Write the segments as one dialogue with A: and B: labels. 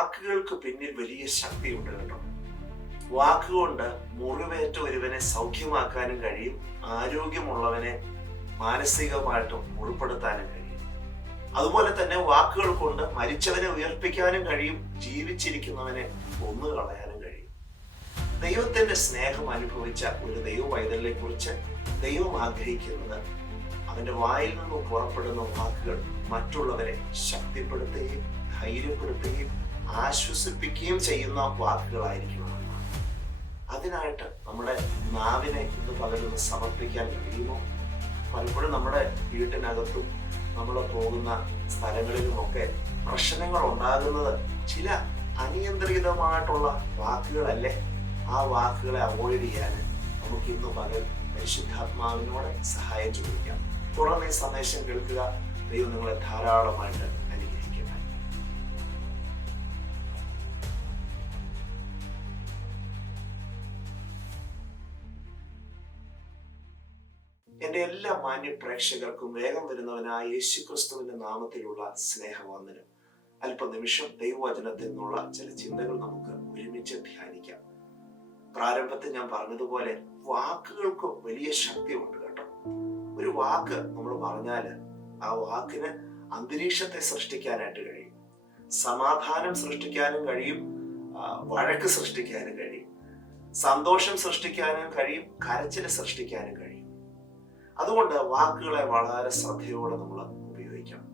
A: വാക്കുകൾക്ക് പിന്നിൽ വലിയ ശക്തിയുണ്ട് കേട്ടോ. വാക്കുകൊണ്ട് മുറിവേറ്റ ഒരുവനെ സൗഖ്യമാക്കാനും കഴിയും ആരോഗ്യമുള്ളവനെ മാനസികമായിട്ടും മുറിപ്പെടുത്താനും കഴിയും. അതുപോലെ തന്നെ വാക്കുകൾ കൊണ്ട് മരിച്ചവനെ ഉയർപ്പിക്കാനും കഴിയും ജീവിച്ചിരിക്കുന്നവനെ കൊന്നുകളയാനും കഴിയും. ദൈവത്തിന്റെ സ്നേഹം അനുഭവിച്ച ഒരു ദൈവ പൈതലിനെ കുറിച്ച് ദൈവം ആഗ്രഹിക്കുന്നത് അവന്റെ വായിൽ നിന്ന് പുറപ്പെടുന്ന വാക്കുകൾ മറ്റുള്ളവരെ ശക്തിപ്പെടുത്തുകയും ധൈര്യപ്പെടുത്തുകയും ആശ്വസിപ്പിക്കുകയും ചെയ്യുന്ന വാക്കുകളായിരിക്കണം അതിനായിട്ട് നമ്മുടെ നാവിനെ ഇന്ന് പകരുന്ന സമർപ്പിക്കാൻ കഴിയുമോ? പലപ്പോഴും നമ്മുടെ വീട്ടിനകത്തും നമ്മൾ പോകുന്ന സ്ഥലങ്ങളിലുമൊക്കെ പ്രശ്നങ്ങൾ ഉണ്ടാകുന്നത് ചില അനിയന്ത്രിതമായിട്ടുള്ള വാക്കുകളല്ലേ? ആ വാക്കുകളെ അവോയ്ഡ് ചെയ്യാൻ നമുക്ക് ഇന്ന് പകൽ പരിശുദ്ധാത്മാവിനോട് സഹായം ചോദിക്കാം. തുടർന്ന് ഈ സന്ദേശം കേൾക്കുക ദൈവം നിങ്ങളെ ധാരാളമായിട്ട് എന്റെ എല്ലാ മാന്യ പ്രേക്ഷകർക്കും വേഗം വരുന്നവനായ യേശു ക്രിസ്തുവിന്റെ നാമത്തിലുള്ള സ്നേഹവന്ദനം. അല്പനിമിഷം ദൈവവചനത്തിൽ നിന്നുള്ള ചില ചിന്തകൾ നമുക്ക് ഒരുമിച്ച് ധ്യാനിക്കാം. പ്രാരംഭത്തിൽ ഞാൻ പറഞ്ഞതുപോലെ വാക്കുകൾക്ക് വലിയ ശക്തിയുണ്ട് കേട്ടോ. ഒരു വാക്ക് നമ്മൾ പറഞ്ഞാൽ ആ വാക്കിന് അന്തരീക്ഷത്തെ സൃഷ്ടിക്കാനായിട്ട് കഴിയും. സമാധാനം സൃഷ്ടിക്കാനും കഴിയും വഴക്ക് സൃഷ്ടിക്കാനും കഴിയും. സന്തോഷം സൃഷ്ടിക്കാനും കഴിയും കരച്ചിൽ സൃഷ്ടിക്കാനും കഴിയും. അതുകൊണ്ട് വാക്കുകളെ വളരെ ശ്രദ്ധയോടെ നമ്മൾ ഉപയോഗിക്കണം.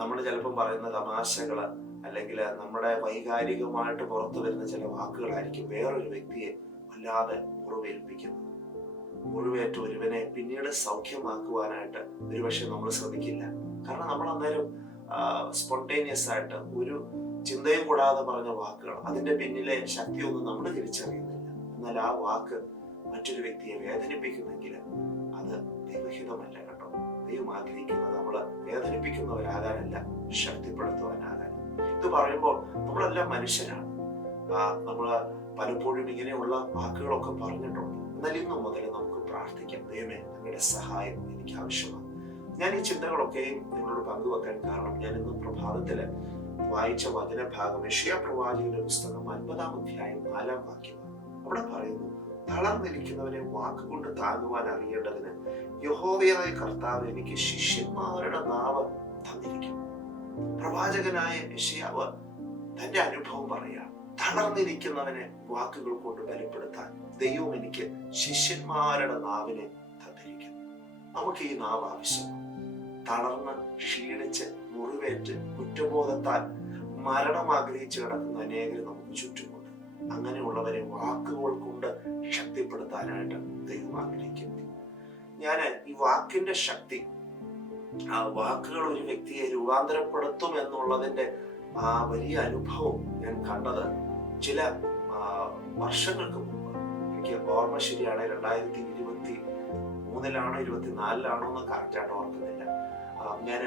A: നമ്മൾ ചിലപ്പം പറയുന്ന തമാശകൾ അല്ലെങ്കിൽ നമ്മുടെ വൈകാരികമായിട്ട് പുറത്തു വരുന്ന ചില വാക്കുകളായിരിക്കും വേറൊരു വ്യക്തിയെ വല്ലാതെ മുറിവേൽപ്പിക്കുന്നത്. മുറിവേറ്റ ഒരുവനെ പിന്നീട് സൗഖ്യമാക്കുവാനായിട്ട് ഒരുപക്ഷെ നമ്മൾ ശ്രമിക്കില്ല കാരണം നമ്മൾ അന്നേരം സ്പോണ്ടേനിയസ് ആയിട്ട് ഒരു ചിന്തയും കൂടാതെ പറഞ്ഞ വാക്കുകൾ അതിന്റെ പിന്നിലെ ശക്തിയൊന്നും നമ്മൾ തിരിച്ചറിയുന്നില്ല. എന്നാൽ ആ വാക്ക് മറ്റൊരു വ്യക്തിയെ വേദനിപ്പിക്കുമെങ്കിൽ ദൈവഹിതമല്ല കേട്ടോ. ദൈവം ആഗ്രഹിക്കുന്നത് നമ്മൾ വേദനിപ്പിക്കുന്നവരാകാനല്ല ശക്തിപ്പെടുത്തുവാനാകാൻ ഇത് പറയുമ്പോൾ നമ്മളെല്ലാം മനുഷ്യരാണ്. നമ്മൾ പലപ്പോഴും ഇങ്ങനെയുള്ള വാക്കുകളൊക്കെ പറഞ്ഞിട്ടുണ്ട്. എന്നാൽ ഇന്നും മുതൽ നമുക്ക് പ്രാർത്ഥിക്കാം. ദൈവമേ അങ്ങയുടെ സഹായം എനിക്ക് ആവശ്യമാണ്. ഞാൻ ഈ ചിന്തകളൊക്കെയും നിങ്ങളോട് പങ്കുവെക്കാൻ കാരണം ഞാൻ ഇന്ന് പ്രഭാതത്തിൽ വായിച്ച വചനഭാഗം യഷ്യാ പ്രവാചകന്റെ പുസ്തകം അൻപതാം അധ്യായം നാലാം വാക്യം അവിടെ പറയുന്നു തളർന്നിരിക്കുന്നവനെ വാക്കുകൊണ്ട് താങ്ങുവാൻ അറിയേണ്ടതിന് യഹോവയായ കർത്താവ് എനിക്ക് ശിഷ്യന്മാരുടെ നാവ് തന്നിരിക്കുന്നു. പ്രവാചകനായ യഷ്യാവ് തന്റെ അനുഭവം പറയാം തളർന്നിരിക്കുന്നവനെ വാക്കുകൾ കൊണ്ട് ബലപ്പെടുത്താൻ ദൈവം എനിക്ക് ശിഷ്യന്മാരുടെ നാവിനെ തന്നിരിക്കുന്നു. നമുക്ക് ഈ നാവ് ആവശ്യമാണ്. തളർന്ന് ക്ഷീണിച്ച് മുറിവേറ്റ് കുറ്റബോധത്താൽ മരണം ആഗ്രഹിച്ച് കിടക്കുന്ന അനേകർ നമുക്ക് ചുറ്റുമുണ്ട്. അങ്ങനെയുള്ളവരെ വാക്കുകൾ ശക്തിപ്പെടുത്താനായിട്ട് ദൈവം ആഗ്രഹിക്കുന്നു. ഞാൻ ഈ വാക്കിന്റെ ശക്തി ആ വാക്കുകൾ ഒരു വ്യക്തിയെ രൂപാന്തരപ്പെടുത്തും എന്നുള്ളതിന്റെ ആ വലിയ അനുഭവം ഞാൻ കണ്ടത് ചില വർഷങ്ങൾക്ക് മുമ്പ്. എനിക്ക് ഓർമ്മ ശരിയാണ് രണ്ടായിരത്തി ഇരുപത്തി മൂന്നിലാണോ ഇരുപത്തിനാലിലാണോ എന്ന് കറക്റ്റായിട്ട് ഓർക്കുന്നില്ല. ഞാൻ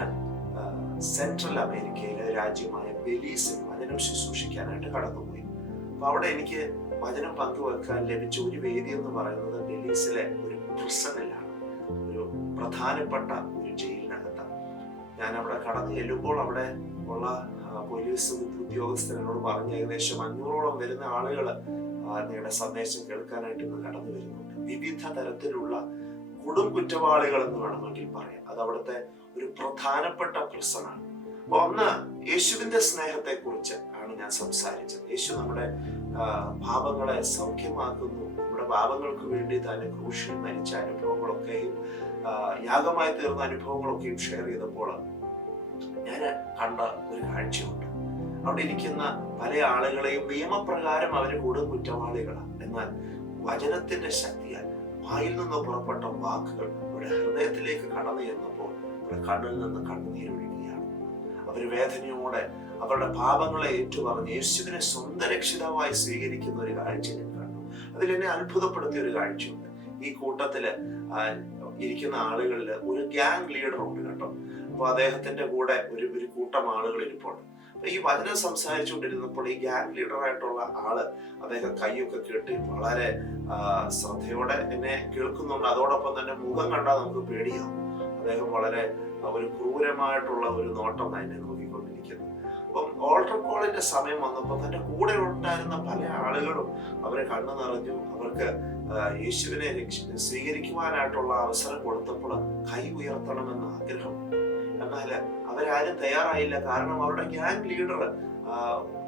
A: സെൻട്രൽ അമേരിക്കയിലെ രാജ്യമായ ബെലീസിൽ അതിനെ ശുശ്രൂഷിക്കാനായിട്ട് കടന്നുപോയി. അപ്പൊ അവിടെ എനിക്ക് വചനം പങ്കുവെക്കാൻ ലഭിച്ച ഒരു വേദി എന്ന് പറയുന്നത് ബെലീസിലെ ഒരു പ്രിസണിലാണ് ഒരു പ്രധാനപ്പെട്ട ഒരു ജയിലിനകത്താണ്. ഞാൻ അവിടെ കടന്നു ചെല്ലുമ്പോൾ അവിടെ ഉള്ള പോലീസ് ഉദ്യോഗസ്ഥരോട് പറഞ്ഞ ഏകദേശം അഞ്ഞൂറോളം വരുന്ന ആളുകൾ നിങ്ങളുടെ സന്ദേശം കേൾക്കാനായിട്ട് ഇന്ന് കടന്നു വരുന്നുണ്ട്. വിവിധ തരത്തിലുള്ള കൊടും കുറ്റവാളികൾ എന്ന് വേണമെങ്കിൽ പറയാം. അത് അവിടുത്തെ ഒരു പ്രധാനപ്പെട്ട പ്രസനാണ് അപ്പൊ ഒന്ന് യേശുവിന്റെ സ്നേഹത്തെ കുറിച്ച് ആണ് ഞാൻ സംസാരിച്ചത്. യേശു നമ്മുടെ പാപങ്ങളെ സൗഖ്യമാക്കുന്നു. നമ്മുടെ പാപങ്ങൾക്ക് വേണ്ടി തന്നെ ക്രൂശിൽ മരിച്ച അനുഭവങ്ങളൊക്കെയും യാഗമായി തീർന്ന അനുഭവങ്ങളൊക്കെയും ഷെയർ ചെയ്തപ്പോൾ ഞാൻ കണ്ട ഒരു കാഴ്ചയുണ്ട്. അവിടെ ഇരിക്കുന്ന പല ആളുകളെയും നിയമപ്രകാരം അവർ കൂടുതൽ കുറ്റവാളികളാണ് എന്നാൽ വചനത്തിന്റെ ശക്തിയാൽ വായിൽ നിന്ന് പുറപ്പെട്ട വാക്കുകൾ അവരുടെ ഹൃദയത്തിലേക്ക് കടന്നു ചെന്നപ്പോൾ അവരുടെ കണ്ണിൽ നിന്ന് കണ്ണുനീരൊഴുകുകയാണ് അവർ വേദനയോടെ അവരുടെ പാപങ്ങളെ ഏറ്റുപറഞ്ഞ് യേശുവിനെ സ്വന്തം രക്ഷിതാവായി സ്വീകരിക്കുന്ന ഒരു കാഴ്ച ഞാൻ കണ്ടു. അതിൽ എന്നെ അത്ഭുതപ്പെടുത്തിയ ഒരു കാഴ്ചയുണ്ട്. ഈ കൂട്ടത്തിൽ ഇരിക്കുന്ന ആളുകളിൽ ഒരു ഗ്യാങ് ലീഡർ ഉണ്ട് കേട്ടോ. അപ്പൊ അദ്ദേഹത്തിന്റെ കൂടെ ഒരു ഒരു കൂട്ടം ആളുകൾ ഇരിപ്പുണ്ട്. അപ്പൊ ഈ വചനം സംസാരിച്ചുകൊണ്ടിരുന്നപ്പോൾ ഈ ഗ്യാങ് ലീഡർ ആയിട്ടുള്ള ആൾ അദ്ദേഹം കൈയൊക്കെ കെട്ടി വളരെ ശ്രദ്ധയോടെ എന്നെ കേൾക്കുന്നുണ്ട്. അതോടൊപ്പം തന്നെ മുഖം കണ്ടാൽ നമുക്ക് പേടിയാവും. അദ്ദേഹം വളരെ ഒരു ക്രൂരമായിട്ടുള്ള ഒരു നോട്ടം തന്നെ നോക്കിക്കൊണ്ടിരിക്കുന്നു അപ്പം ഓൾട്ടർ കോളിന്റെ സമയം വന്നപ്പോൾ തന്റെ കൂടെ ഉണ്ടായിരുന്ന പല ആളുകളും അവരെ കണ്ണു നിറഞ്ഞു. അവർക്ക് യേശുവിനെ സ്വീകരിക്കുവാനായിട്ടുള്ള അവസരം കൊടുത്തപ്പോൾ കൈ ഉയർത്തണമെന്ന് ആഗ്രഹം. എന്നാൽ അവരാരും തയ്യാറായില്ല. കാരണം അവരുടെ ഗ്യാങ് ലീഡർ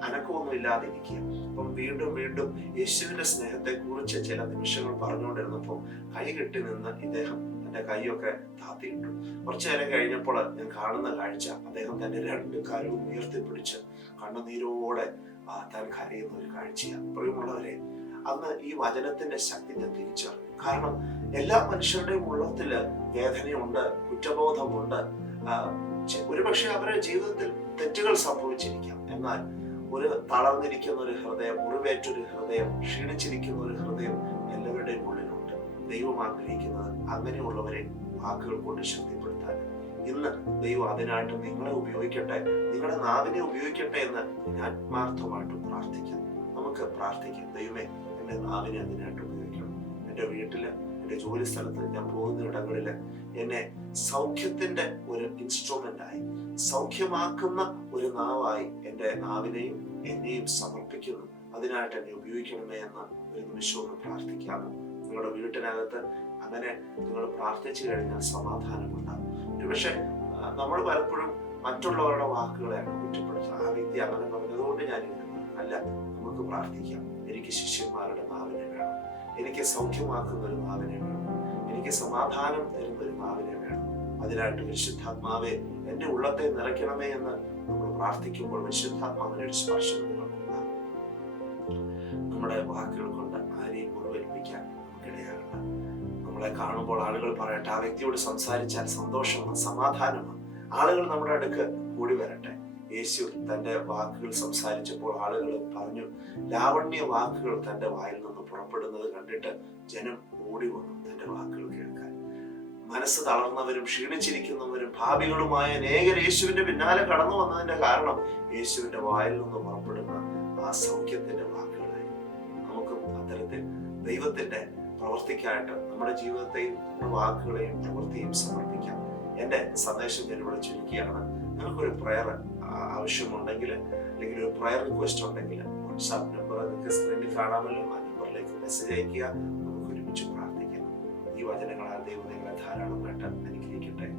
A: അനക്കമൊന്നും ഇല്ലാതിരിക്കുക അപ്പം വീണ്ടും വീണ്ടും യേശുവിന്റെ സ്നേഹത്തെ കുറിച്ച് ചില നിമിഷങ്ങൾ പറഞ്ഞുകൊണ്ടിരുന്നപ്പോൾ കൈ കെട്ടി നിന്ന് ഇദ്ദേഹം തന്റെ കൈയൊക്കെ താത്തിയിട്ടു. കുറച്ചു നേരം കഴിഞ്ഞപ്പോൾ ഞാൻ കാണുന്ന കാഴ്ച അദ്ദേഹം തന്റെ രണ്ടു കാലവും ഉയർത്തിപ്പിടിച്ച് കണ്ണുനീരോടെ താൻ കരയുന്ന ഒരു കാഴ്ചയാണ്. പ്രിയമുള്ളവരെ അന്ന് ഈ വചനത്തിന്റെ ശക്തി ഞാൻ തിരിച്ചറിഞ്ഞു. കാരണം എല്ലാ മനുഷ്യരുടെയും ഉള്ളത്തിൽ വേദനയുണ്ട് കുറ്റബോധമുണ്ട്. ഒരുപക്ഷെ അവരുടെ ജീവിതത്തിൽ തെറ്റുകൾ സംഭവിച്ചിരിക്കാം. എന്നാൽ ഒരു തളർന്നിരിക്കുന്ന ഒരു ഹൃദയം മുറിവേറ്റൊരു ഹൃദയം ക്ഷീണിച്ചിരിക്കുന്ന ഒരു ഹൃദയം എല്ലാവരുടെയും ഉള്ളിലുണ്ട് ദൈവം ആഗ്രഹിക്കുന്നത് അങ്ങനെയുള്ളവരെ വാക്കുകൾ കൊണ്ട് ശക്തിപ്പെടുത്താൻ. ഇന്ന് ദൈവം അതിനായിട്ട് നിങ്ങളെ ഉപയോഗിക്കട്ടെ നിങ്ങളുടെ നാവിനെ ഉപയോഗിക്കട്ടെ എന്ന് ഞാൻ ആത്മാർത്ഥമായിട്ടും പ്രാർത്ഥിക്കാം നമുക്ക് പ്രാർത്ഥിക്കാം. ദൈവമേ എന്റെ നാവിനെ അതിനായിട്ട് ഉപയോഗിക്കണം. എന്റെ വീട്ടിൽ എന്റെ ജോലി സ്ഥലത്ത് ഞാൻ പോകുന്ന ഇടങ്ങളിൽ എന്നെ സൗഖ്യത്തിന്റെ ഒരു ഇൻസ്ട്രുമെന്റ് ആയി സൗഖ്യമാക്കുന്ന ഒരു നാവായി എന്റെ നാവിനെയും എന്നെയും സമർപ്പിക്കുന്നു. അതിനായിട്ട് എന്നെ ഉപയോഗിക്കണമേ എന്ന് ഒരു നിമിഷം ഒന്ന് പ്രാർത്ഥിക്കാമോ? നിങ്ങളുടെ വീട്ടിനകത്ത് അങ്ങനെ നിങ്ങൾ പ്രാർത്ഥിച്ചു കഴിഞ്ഞാൽ സമാധാനമുണ്ടാകും. ഒരുപക്ഷെ നമ്മൾ പലപ്പോഴും മറ്റുള്ളവരുടെ വാക്കുകളെയാണ് കുറ്റപ്പെടുത്തുന്നത് ആ വ്യക്തി അങ്ങനെ പറഞ്ഞതുകൊണ്ട് ഞാൻ അല്ല നമുക്ക് പ്രാർത്ഥിക്കാം. എനിക്ക് ശിഷ്യന്മാരുടെ നാവിനെ വേണം. എനിക്ക് സൗഖ്യമാക്കുന്ന ഒരു നാവിനെ വേണം. എനിക്ക് സമാധാനം തരുന്ന ഒരു നാവിനെ വേണം. അതിനായിട്ട് പരിശുദ്ധാത്മാവെ എന്റെ ഉള്ളത്തെ നിറയ്ക്കണമേ എന്ന് നമ്മൾ പ്രാർത്ഥിക്കുമ്പോൾ വിശുദ്ധാത്മാവിനെ സ്പർശനം നമ്മുടെ വാക്കുകൾ കൊണ്ട് ആരെയും മുറിവേൽപ്പിക്കാൻ നമുക്കിടയാകണ്ട നമ്മളെ കാണുമ്പോൾ ആളുകൾ പറയട്ടെ ആ വ്യക്തിയോട് സംസാരിച്ചാൽ സന്തോഷമാണ് സമാധാനമാണ്. ആളുകൾ നമ്മുടെ അടുക്ക് കൂടി വരട്ടെ. യേശു തന്റെ വാക്കുകൾ സംസാരിച്ചപ്പോൾ ആളുകൾ പറഞ്ഞു ലാവണ്യ വാക്കുകൾ തന്റെ വായിൽ നിന്ന് പുറപ്പെടുന്നത് കണ്ടിട്ട് ജനം ഓടി വന്നു തന്റെ വാക്കുകൾ കേൾക്കാൻ. മനസ്സ് തളർന്നവരും ക്ഷീണിച്ചിരിക്കുന്നവരും ഭാവികളുമായ അനേകർ യേശുവിന്റെ പിന്നാലെ കടന്നു വന്നതിന്റെ കാരണം യേശുവിന്റെ വായിൽ നിന്ന് പുറപ്പെടുന്ന ആ സൗഖ്യത്തിന്റെ വാക്കുകളായി. നമുക്കും അത്തരത്തിൽ ദൈവത്തിന്റെ പ്രവർത്തിക്കായിട്ട് നമ്മുടെ ജീവിതത്തെയും നമ്മുടെ വാക്കുകളെയും പ്രവൃത്തിയും സമർപ്പിക്കാം. എന്റെ സന്ദേശം ഞാൻ ഇവിടെ ചുരുക്കിയാണ് നിങ്ങൾക്കൊരു പ്രയർ ആവശ്യമുണ്ടെങ്കിൽ അല്ലെങ്കിൽ ഒരു പ്രയർ റിക്വസ്റ്റ് ഉണ്ടെങ്കിൽ വാട്സാപ്പ് നമ്പർ നിങ്ങൾക്ക് സ്ക്രീനിൽ കാണാമല്ലോ. ആ നമ്പറിലേക്ക് മെസ്സേജ് അയക്കുക നമുക്ക് ഒരുമിച്ച് പ്രാർത്ഥിക്കാം. ഈ വചനങ്ങളാൽ ദൈവം നിങ്ങളെ ധാരാളമായിട്ട് അനുഗ്രഹിക്കട്ടെ.